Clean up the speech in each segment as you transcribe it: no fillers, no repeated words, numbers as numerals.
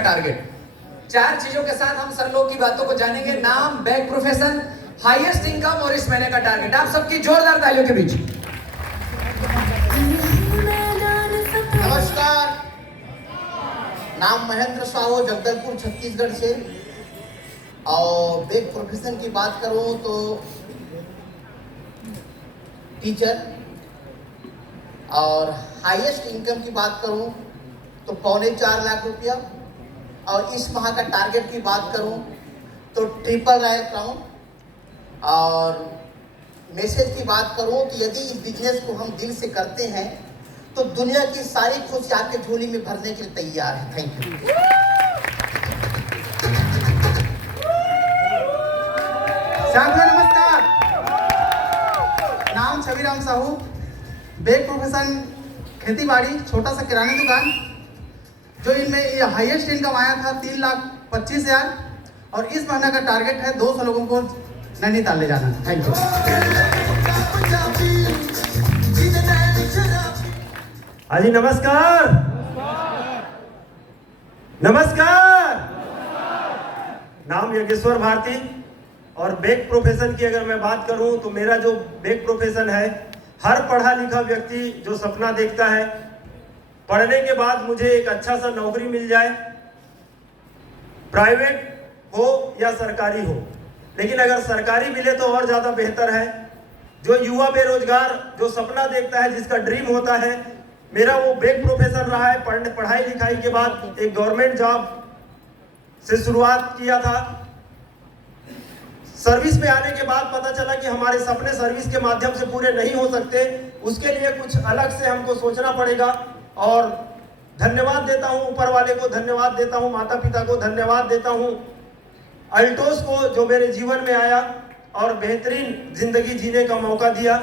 Target. चार चीजों के साथ हम सर लोग की बातों को जानेंगे। नाम, बैक प्रोफेशन, हाईएस्ट इनकम और इस महीने का टारगेट। आप सबकी जोरदार तालियों के बीच। नमस्कार, नाम महेंद्र साहू, जगदलपुर छत्तीसगढ़ से। और बैक प्रोफेशन की बात करूं तो टीचर, और हाईएस्ट इनकम की बात करूं तो 4.25 लाख रुपया। और इस माह का टारगेट की बात करूं तो ट्रिपल रैंक राउंड। और मैसेज की बात करूं तो यदि इस बिजनेस को हम दिल से करते हैं तो दुनिया की सारी खुशी आपके झोली में भरने के लिए तैयार है। Thank you. नमस्कार, नाम छविराम साहू, बैक प्रोफेशन खेती बाड़ी, छोटा सा किराना दुकान। जो इनमें हाईएस्ट इनकम आया था 3,25,000 और इस महीने का टारगेट है 200 लोगों को नैनीताल ले जाना। Thank you. हाँ जी, नमस्कार। नमस्कार। नाम योगेश्वर भारती। और बैक प्रोफेशन की अगर मैं बात करूं तो मेरा जो बैक प्रोफेशन है, हर पढ़ा लिखा व्यक्ति जो सपना देखता है पढ़ने के बाद मुझे एक अच्छा सा नौकरी मिल जाए, प्राइवेट हो या सरकारी हो, लेकिन अगर सरकारी मिले तो और ज़्यादा बेहतर है। जो युवा बेरोजगार जो सपना देखता है, जिसका ड्रीम होता है, मेरा वो बैक प्रोफेशन रहा है। पढ़ाई लिखाई के बाद एक गवर्नमेंट जॉब से शुरुआत किया था। सर्विस में आने के बाद पता चला कि हमारे सपने सर्विस के माध्यम से पूरे नहीं हो सकते, उसके लिए कुछ अलग से हमको सोचना पड़ेगा। और धन्यवाद देता हूं ऊपर वाले को, धन्यवाद देता हूं माता पिता को, धन्यवाद देता हूं अल्टोस को जो मेरे जीवन में आया और बेहतरीन जिंदगी जीने का मौका दिया।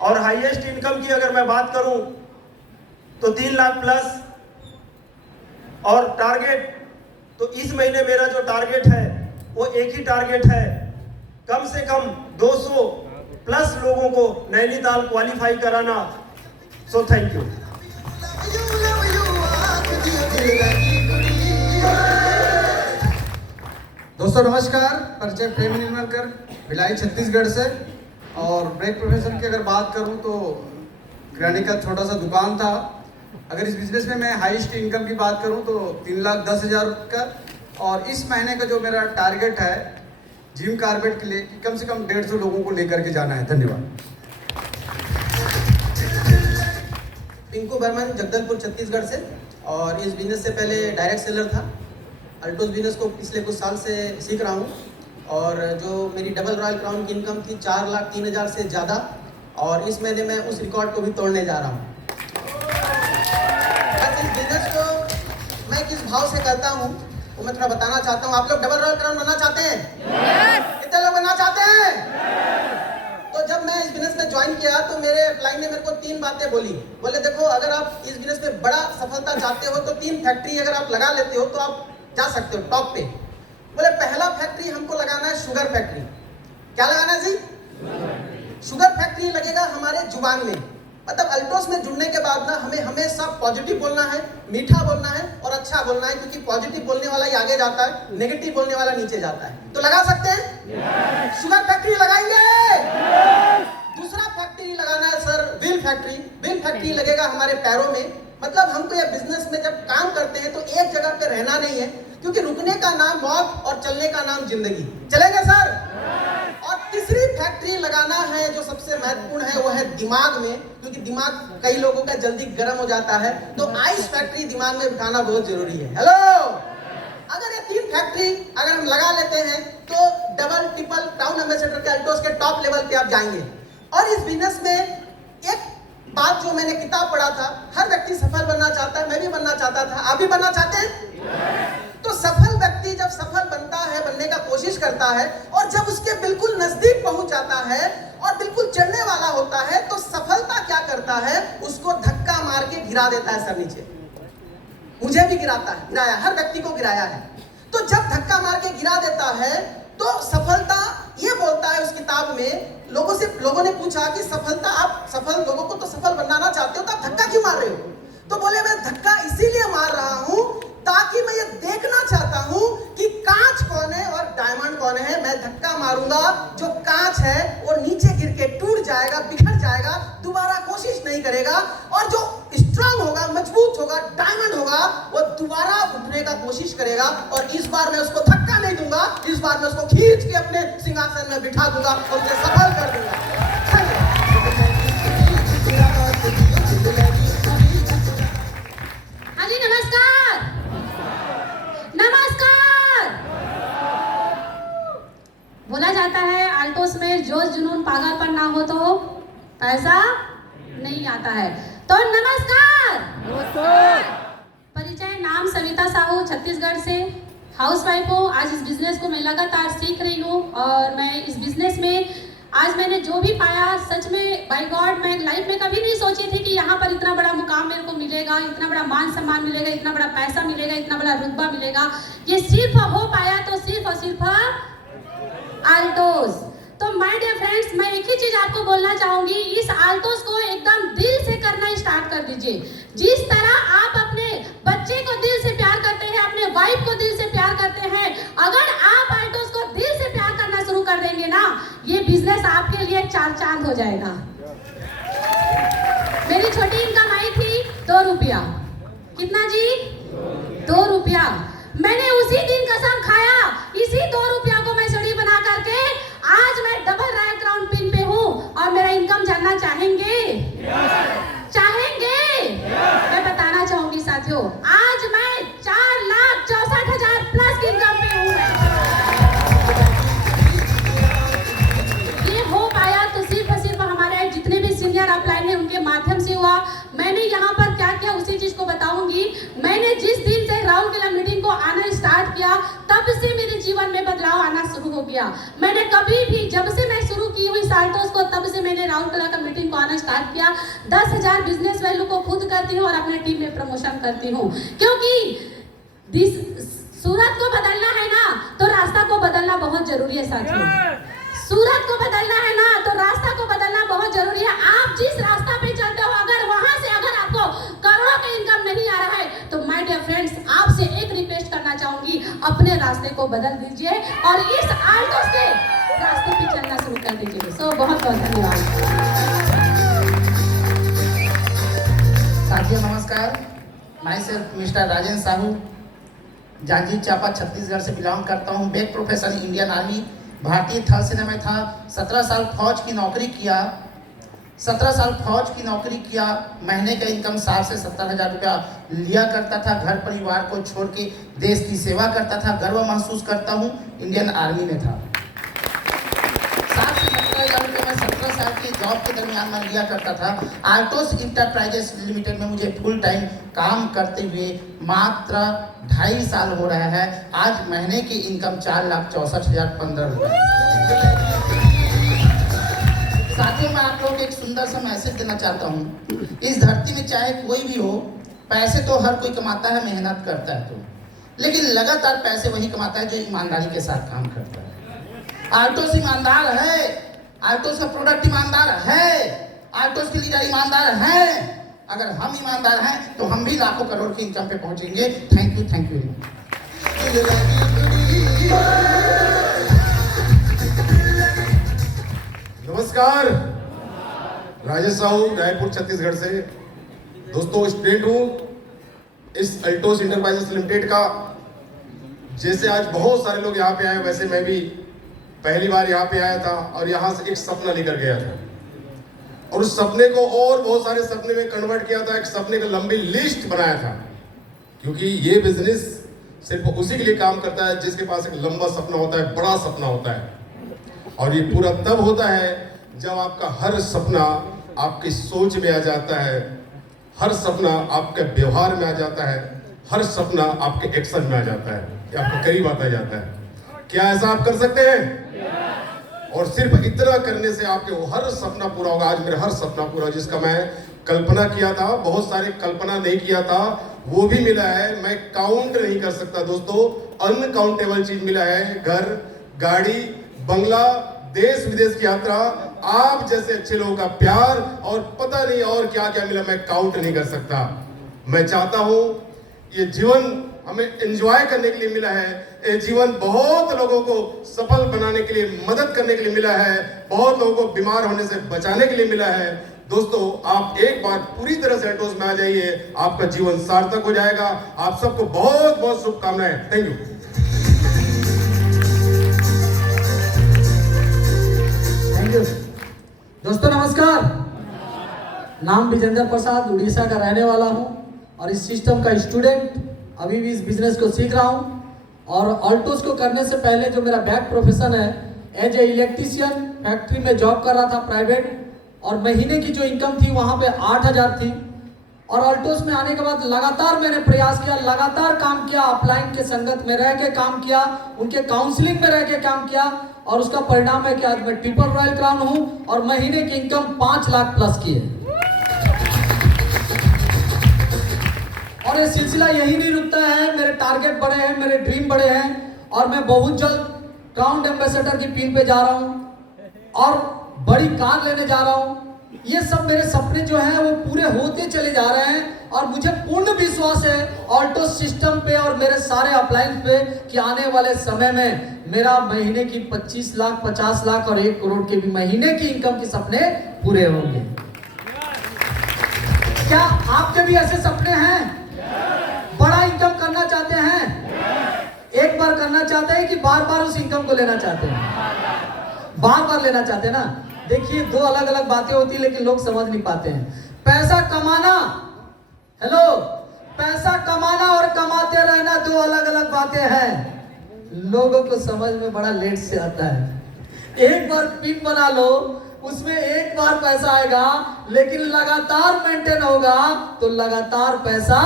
और हाईएस्ट इनकम की अगर मैं बात करूं तो 3 लाख प्लस। और टारगेट तो इस महीने मेरा जो टारगेट है वो एक ही टारगेट है, कम से कम 200 प्लस लोगों को नैनीताल क्वालिफाई कराना। So thank you. दोस्तों नमस्कार, परिचय प्रेम निर्मलकर, भिलाई छत्तीसगढ़ से। और ब्रेक प्रोफेशन की अगर बात करूं तो किराने का छोटा सा दुकान था। अगर इस बिजनेस में मैं हाईएस्ट इनकम की बात करूं तो 3,10,000 का। और इस महीने का जो मेरा टारगेट है जिम कारपेट के लिए कि कम से कम 150 लोगों को लेकर के जाना है। धन्यवाद। पिंकू बर्मन, जगदलपुर छत्तीसगढ़ से। और इस बिजनेस से पहले डायरेक्ट सेलर था। अल्टोस बिजनेस को पिछले कुछ साल से सीख रहा हूँ। और जो मेरी डबल रॉयल क्राउन की इनकम थी 4,03,000 से ज़्यादा, और इस महीने मैं उस रिकॉर्ड को भी तोड़ने जा रहा हूँ। बस इस बिजनेस को मैं किस भाव से करता हूँ वो मैं थोड़ा बताना चाहता हूँ। आप लोग डबल रॉयल क्राउन बनना चाहते हैं? कितने लोग बनना चाहते हैं? तो जब मैं इस बिजनेस में ज्वाइन किया तो मेरे क्लाइंट ने मेरे को 3 बातें बोली। बोले देखो, अगर आप इस बिजनेस में बड़ा सफलता चाहते हो तो 3 फैक्ट्री अगर आप लगा लेते हो तो आप जा सकते हो टॉप पे। बोले पहला फैक्ट्री हमको लगाना है शुगर फैक्ट्री। क्या लगाना है जी? शुगर फैक्ट्री लगेगा हमारे जुबान में। मतलब अल्टोस में जुड़ने के बाद ना हमें हमेशा पॉजिटिव बोलना है, मीठा बोलना है और अच्छा बोलना है, क्योंकि पॉजिटिव बोलने वाला ही आगे जाता है, नेगेटिव बोलने वाला नीचे जाता है। तो लगा सकते हैं? शुगर फैक्ट्री लगाएंगे। दूसरा फैक्ट्री लगाना है sir wheel factory. Wheel factory लगेगा हमारे पैरों में। मतलब हमको ये बिजनेस में जब काम करते हैं तो एक जगह पे रहना नहीं है, क्योंकि रुकने का नाम मौत और चलने का नाम जिंदगी। चलेंगे सर? और तीसरी फैक्ट्री लगाना है जो सबसे महत्वपूर्ण है, वो है दिमाग में, क्योंकि दिमाग कई लोगों का जल्दी गर्म हो जाता है। तो आइस फैक्ट्री दिमाग में बिठाना बहुत जरूरी है। हेलो, अगर ये 3 फैक्ट्री अगर हम लगा लेते हैं तो डबल ट्रिपल टाउन एम्बेसडर के अल्टोस के टॉप लेवल पे आप जाएंगे। और इस बिजनेस में एक बात जो मैंने किताब पढ़ा था, हर व्यक्ति सफल बनना चाहता है, मैं भी बनना चाहता था। आप भी बनना चाहते हैं? तो सफल व्यक्ति जब सफल बनता है, बनने का कोशिश करता है, और जब उसके बिल्कुल नजदीक पहुंच जाता है और बिल्कुल चढ़ने वाला होता है, तो सफलता क्या करता है, उसको धक्का मार के गिरा देता है सर नीचे। मुझे भी गिराता है, गिराया, हर व्यक्ति को गिराया है। तो जब धक्का मार के गिरा देता है तो सफलता ये बोलता है उस किताब में, लोगों ने पूछा कि सफलता, आप सफल लोगों को तो सफल बनाना चाहते हो तो आप धक्का क्यों मार रहे हो? तो बोले मैं धक्का इसीलिए मार रहा हूं ताकि मैं ये कौन है, मैं धक्का मारूंगा, जो कांच है वो नीचे गिर के टूट जाएगा, बिखर जाएगा, दोबारा कोशिश नहीं करेगा, और जो स्ट्रांग होगा, मजबूत होगा, डायमंड होगा, वो दोबारा उठने का कोशिश करेगा। और इस बार मैं उसको धक्का नहीं दूंगा, इस बार मैं उसको खींच के अपने सिंहासन में बिठा दूंगा और उसे सफल कर दूंगा। हाँ जी, नमस्कार। नमस्कार। बोला जाता है आल्टोस में जोश जुनून पागलपन ना हो तो पैसा नहीं आता है। तो नमस्कार। परिचय, नाम सविता साहू, छत्तीसगढ़ से, हाउसवाइफ हूँ। आज इस बिजनेस को मैं लगातार सीख रही हूँ और मैं इस बिजनेस में आज मैंने जो भी पाया, सच में बाय गॉड, मैं लाइफ में कभी नहीं सोची थी कि यहाँ पर इतना बड़ा मुकाम मेरे को मिलेगा, इतना बड़ा मान सम्मान मिलेगा, इतना बड़ा पैसा मिलेगा, इतना बड़ा रुतबा मिलेगा। ये सिर्फ हो पाया तो सिर्फ और सिर्फ आल्टोस। तो माय डियर फ्रेंड्स, मैं एक ही चीज आपको बोलना चाहूंगी, इस आल्टोस को एकदम दिल से करना स्टार्ट कर दीजिए। जिस तरह आप अपने बच्चे को दिल से प्यार करते हैं, अपने वाइफ को दिल से प्यार करते हैं, अगर आप आल्टोस को दिल से प्यार करना शुरू कर देंगे ना, ये बिजनेस आपके लिए 4 चांद हो जाएगा। मेरी छोटी इनकम आई थी 2 रुपया। कितना जी? 2 रुपया। मैंने उसी दिन कसम खाया, इसी 2 रुपया को मैं सीढ़ी बना करके आज मैं डबल रैंक राउंड पिन पे हूँ। और मेरा इनकम जानना चाहेंगे? चाहेंगे? मैं बताना चाहूंगी साथियों, आज मैं 4,64,000 प्लस इनकम पे हूँ। ये हो पाया तो सिर्फ और सिर्फ हमारे जितने भी सीनियर अपलाइन है उनके माध्यम से हुआ। मैंने यहाँ पर क्या किया उसी चीज को बताऊंगी। मैंने जिस दिन से राहुल केला मीटिंग को आना स्टार्ट किया, तब से मेरे जीवन में बदलाव आना शुरू हो गया। मैंने कभी भी, जब से मैं शुरू की हुई साल्टोस को, तब से मैंने राहुल केला का मीटिंग को आना स्टार्ट किया। 10,000 बिजनेस वैल्यू को खुद करती हूँ और अपने टीम में प्रमोशन करती हूँ, क्योंकि सूरत को बदलना है ना तो रास्ता को बदलना बहुत जरूरी है साथियों। सूरत को बदलना है ना तो रास्ता को बदलना बहुत जरूरी है। आप जिस रास्ता पे चलते हो, अगर वहां से अगर आपको करोड़ों का इनकम नहीं आ रहा है, तो माय डियर फ्रेंड्स, आपसे एक रिक्वेस्ट करना चाहूंगी, अपने रास्ते को बदल दीजिए और इस आल्टोस के रास्ते पे चलना शुरू कर दीजिए। सो बहुत बहुत धन्यवाद। साथियों नमस्कार, मैं सिर्फ मिस्टर राजेंद्र साहू, जांजगीर चांपा छत्तीसगढ़ से बिलोंग करता हूँ। बेक प्रोफेशन इंडियन आर्मी, भारतीय थल सेना में था। 17 साल फौज की नौकरी किया। 17 साल फौज की नौकरी किया। महीने का इनकम 60 से 70,000 रुपया लिया करता था। घर परिवार को छोड़ के देश की सेवा करता था। गर्व महसूस करता हूँ, इंडियन आर्मी में था। 60 से 70,000 रुपये में 17 साल की जॉब के दरमियान मैं लिया करता था। आल्टोस इंटरप्राइजेस लिमिटेड में मुझे फुल टाइम काम करते हुए मात्र 2.5 साल हो रहा है। आज महीने की इनकम 4,64,015 रुपये। साथियों, मैं आप लोगों को एक सुंदर सा मैसेज देना चाहता हूँ। इस धरती में चाहे कोई भी हो, पैसे तो हर कोई कमाता है, मेहनत करता है तो, लेकिन लगातार पैसे वही कमाता है जो ईमानदारी के साथ काम करता है। आल्टोस ईमानदार है, आल्टोस का प्रोडक्ट ईमानदार है, आल्टोस के लीडर ईमानदार है। अगर हम ईमानदार हैं तो हम भी लाखों करोड़ की इनकम पे पहुंचेंगे। Thank you, thank you. नमस्कार, राजेश साहू, रायपुर छत्तीसगढ़ से। दोस्तों, स्टूडेंट हूँ इस अल्टोस इंटरप्राइजेस लिमिटेड का। जैसे आज बहुत सारे लोग यहाँ पे आए, वैसे मैं भी पहली बार यहाँ पे आया था और यहाँ से एक सपना लेकर गया था और उस सपने को और बहुत सारे सपने में कन्वर्ट किया था। एक सपने का लंबी लिस्ट बनाया था, क्योंकि ये बिजनेस सिर्फ उसी के लिए काम करता है जिसके पास एक लंबा सपना होता है, बड़ा सपना होता है। और ये पूरा तब होता है जब आपका हर सपना आपकी सोच में आ जाता है, हर सपना आपके व्यवहार में आ जाता है, हर सपना आपके एक्शन में आ जाता है, आपके करीब आता जाता है। क्या ऐसा आप कर सकते हैं? और सिर्फ इतना करने से आपके वो हर सपना पूरा होगा। आज मेरा हर सपना पूरा, जिसका मैं कल्पना किया था, बहुत सारे कल्पना नहीं किया था, वो भी मिला है। मैं काउंट नहीं कर सकता दोस्तों, अनकाउंटेबल चीज मिला है। घर, गाड़ी, बंगला, देश विदेश की यात्रा, आप जैसे अच्छे लोगों का प्यार और पता नहीं और क्या क्या मिला, मैं काउंट नहीं कर सकता। मैं चाहता हूं ये जीवन हमें एंजॉय करने के लिए मिला है, ये जीवन बहुत लोगों को सफल बनाने के लिए, मदद करने के लिए मिला है, बहुत लोगों को बीमार होने से बचाने के लिए मिला है। दोस्तों, आप एक बार पूरी तरह से अल्टोस में आ जाइए, आपका जीवन सार्थक हो जाएगा। आप सबको बहुत बहुत शुभकामनाएं। Thank you. Thank you. दोस्तों नमस्कार, नाम विजेंद्र प्रसाद, उड़ीसा का रहने वाला हूं और इस सिस्टम का स्टूडेंट, अभी भी इस बिजनेस को सीख रहा हूं। और अल्टोस को करने से पहले जो मेरा बैक प्रोफेशन है, एज ए इलेक्ट्रीशियन फैक्ट्री में जॉब कर रहा था प्राइवेट, और महीने की जो इनकम थी वहां पे 8,000 थी। और अल्टोस में आने के बाद लगातार मैंने प्रयास किया, लगातार काम किया, अपलाइन के संगत में रह के काम किया, उनके काउंसलिंग में रह के काम किया, और उसका परिणाम है कि आज मैं ट्रिपल रॉयल क्राउन हूं और महीने की इनकम 5 लाख प्लस की है। और ये सिलसिला यही नहीं रुकता है, मेरे टारगेट बड़े हैं, मेरे ड्रीम बड़े हैं, और मैं बहुत जल्द क्राउन एम्बेसडर की पिन पे जा रहा हूं और बड़ी कार लेने जा रहा हूं। ये सब मेरे सपने जो हैं वो पूरे होते चले जा रहे हैं, और मुझे पूर्ण विश्वास है अल्टोस सिस्टम पे और मेरे सारे अपलायंस पे कि आने वाले समय में मेरा महीने की 25 लाख, 50 लाख और 1 करोड़ के भी महीने की इनकम के सपने पूरे होंगे। क्या आपके भी ऐसे सपने हैं? बड़ा इनकम करना चाहते हैं? एक बार करना चाहते हैं कि बार बार उस इनकम को लेना चाहते हैं? बार बार लेना चाहते हैं ना। देखिए, 2 अलग अलग बातें होती है, लेकिन लोग समझ नहीं पाते हैं। पैसा कमाना, हेलो, पैसा कमाना और कमाते रहना 2 अलग अलग बातें हैं। लोगों को समझ में बड़ा लेट से आता है। एक बार पिन बना लो, उसमें एक बार पैसा आएगा, लेकिन लगातार मेंटेन होगा तो लगातार पैसा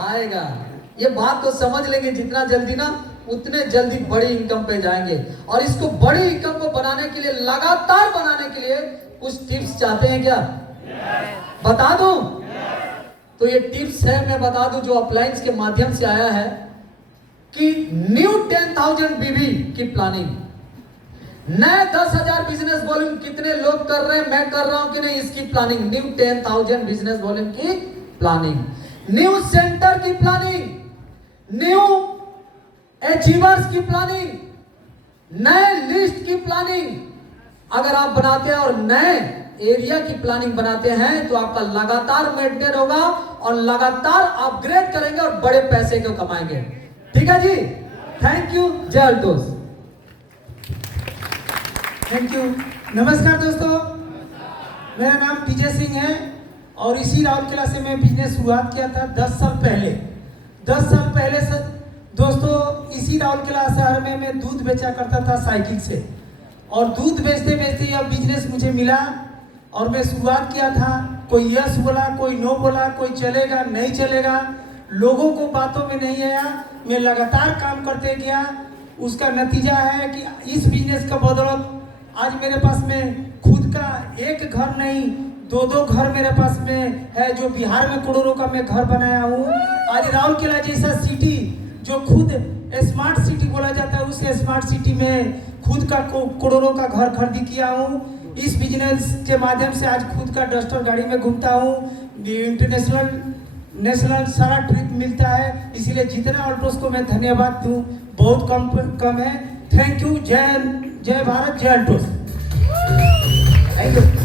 आएगा। ये बात तो समझ लेंगे जितना जल्दी ना, उतने जल्दी बड़ी इनकम पे जाएंगे। और इसको बड़ी इनकम को बनाने के लिए, लगातार बनाने के लिए कुछ टिप्स चाहते हैं क्या? बता दूं? तो ये टिप्स है, मैं बता दूं, जो अपलायंस के माध्यम से आया है कि न्यू 10,000 बीबी की प्लानिंग, नए 10,000 बिजनेस वॉल्यूम कितने लोग कर रहे हैं, मैं कर रहा हूं कि नहीं, इसकी प्लानिंग, न्यू 10,000 बिजनेस वॉल्यूम की प्लानिंग, न्यू सेंटर की प्लानिंग, न्यू अचीवर्स की प्लानिंग, नए लिस्ट की प्लानिंग अगर आप बनाते हैं और नए एरिया की प्लानिंग बनाते हैं तो आपका लगातार मेंटेन होगा और लगातार अपग्रेड करेंगे और बड़े पैसे को कमाएंगे। ठीक है जी, थैंक यू। जय अल्टोस। Thank you. नमस्कार दोस्तों, मेरा नाम विजय सिंह है और इसी राउरकेला से मैं बिजनेस शुरुआत किया था 10 साल पहले। 10 साल पहले से दोस्तों इसी राउरकेला शहर में मैं दूध बेचा करता था साइकिल से, और दूध बेचते बेचते यह बिजनेस मुझे मिला और मैं शुरुआत किया था। कोई यस बोला, कोई नो बोला, कोई चलेगा नहीं चलेगा, लोगों को बातों में नहीं आया, मैं लगातार काम करते गया। उसका नतीजा है कि इस बिजनेस का बदौलत आज मेरे पास में खुद का एक घर नहीं, 2-2 घर मेरे पास में है, जो बिहार में करोड़ों का मैं घर बनाया हूँ। आज राउरकेला जैसा सिटी जो खुद स्मार्ट सिटी बोला जाता है, उस स्मार्ट सिटी में खुद का करोड़ों का घर खरीदी किया हूँ। इस बिजनेस के माध्यम से आज खुद का डस्टर गाड़ी में घूमता हूँ, इंटरनेशनल नेशनल सारा ट्रिप मिलता है। इसीलिए जितना अल्टोस को मैं धन्यवाद दूँ बहुत कम है। Thank you. जय भारत, जय अल्टोस। Thank you.